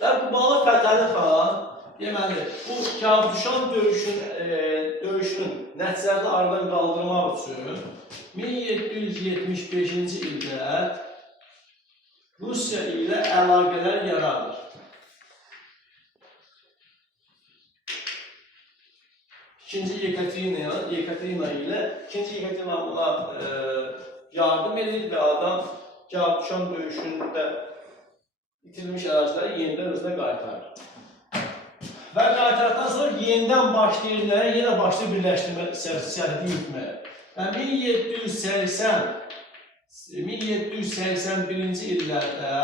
Və Qubalı Fətəli xan, deməli, bu Kağızuşan döyüşünün nəticələrini aradan qaldırmaq üçün 1775-ci ildə Rusiya ilə əlaqələr yaradır. İkinci Yekaterina ilə buna yardım edir və adam Kağızuşan döyüşündə itirilmiş əraziləri yenidən özünə qaytarır. Və qaytardıqdan sonra yenidən başlayırlar, yenə başlayır birləşdirmə siyasəti yürütməyə. Və 1781-ci illərdə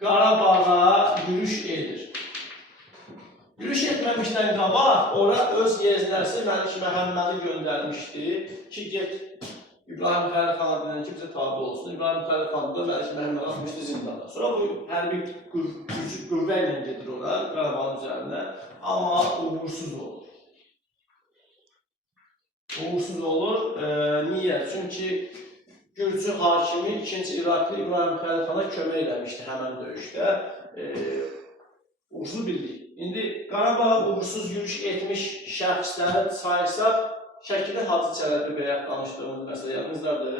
Qarabağa yürüş edir. Yürüş etməmişdən qabaq, ora öz yeznəsi Məlik Məhəmmədi göndərmişdi ki, get İbrahim Xəlil xan'a deyilən ki, bizə tabi olsun. İbrahim Xəlil xan da Məlik Məhəmməd atmışdı zindana. Sonra bu hərbi qüvvə ilə gedir ora, Qarabağın üzərinə. Amma uğursuz olur. Niyə? Çünki Gürcü hakimi 2-ci İraqlı İbrahim Xəlil xana kömək eləmişdi həmən döyüşdə. Uğursuz bildik. İndi Qarabağa uğursuz yürüş etmiş şəxsləri saysaq, Şəkidə Hacı Çələbi bəyək danışdığımız məsələ yadınızdadır.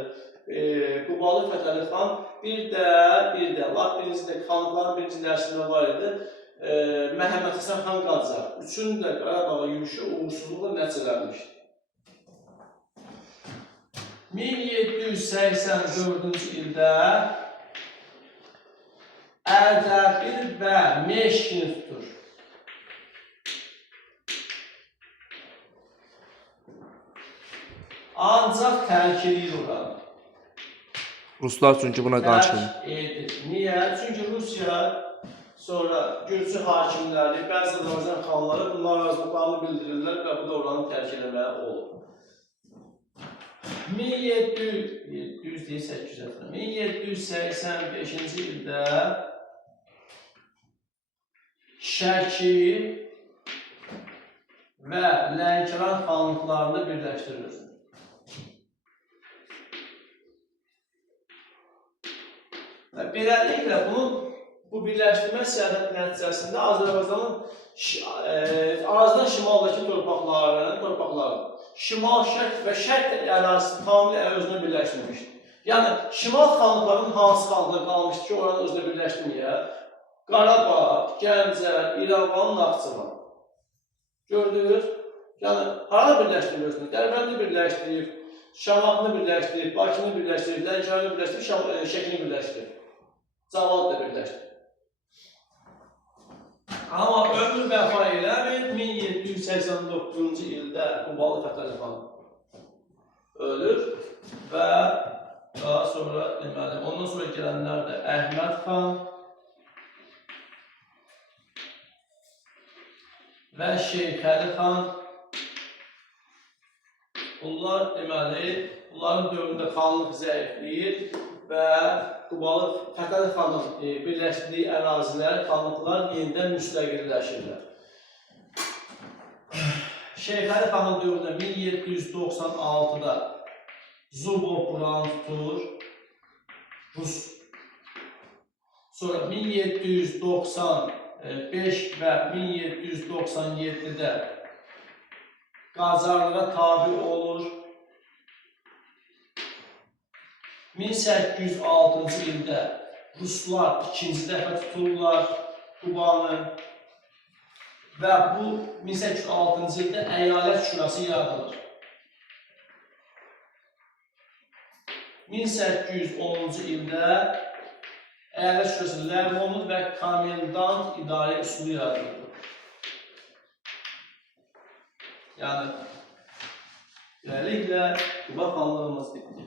Qubalı Fətəli xan bir də, lap birincisi xanlıqların birinci nəslində var idi. Məhəmməd Həsən xan Qacar. Üçün də Qarabağa yürüşü uğursuzluqla nəticələnmişdi. 1784-cü ildə Ərdəbil və Meşkini tutur. Ancaq tərk edir oranı. Ruslar çünki buna qarşı. Niyə? Çünki Rusiya sonra Gürcü hakimləri, bəzi Azərbaycan xanları bunlar razılıqlarını bildirirlər və bu da oranı tərk eləməyə olur. 1785-ci ildə Şəki və Lənkəran xanlıqlarını birləşdirir. Beləliklə, bu birləşdirmə siyasəti nəticəsində Azərbaycanın arazdan şimaldakı torpaqları, şimal-şərq və şərq ərazisi tamamilə özünə birləşdirmişdir. Yəni, şimal xanlıqlarının hansı xanlıqları qalmışdır ki, oranı özünə birləşdirməyə? Qarabağ, Gəncə, İrəvan, Naxçıvan. Gördünüz? Yəni, haranı birləşdirib özünü? Dərbəndi birləşdirib, Şamaxını birləşdirib, Bakını birləşdirib, Lənkəranı birləşdirib, Şəkini birləşdirib. Cavad da birləşdirib. Amma ömür vəfa eləmir, 1789-cu ildə Qubalı Fətəli xan ölür və daha sonra, deməli, ondan sonra gələnlər də Əhməd xan və Şeyxəli xan. Bunlar, deməli, bunların dövründə xanlıq zəifləyir və Qubalı Fətəli xanın birləşdirdiyi ərazilər, xanlıqlar yenidən müstəqilləşirlər. Şeyxəli xanın dövründə 1796-da Zubov buranı tutur, Rus. Sonra 1795 və 1797-də Qacarlığa tabi olur. 1806-cı ildə Ruslar ikinci dəfə tuturlar Qubanı və bu 1806-cı ildə əyalət şurası yaradılır. 1810-cu ildə əyalət şurası ləğv olunur və komendant idarə üsulu yaradılır. Yəni, beləliklə Quba xanlığımız bitdi.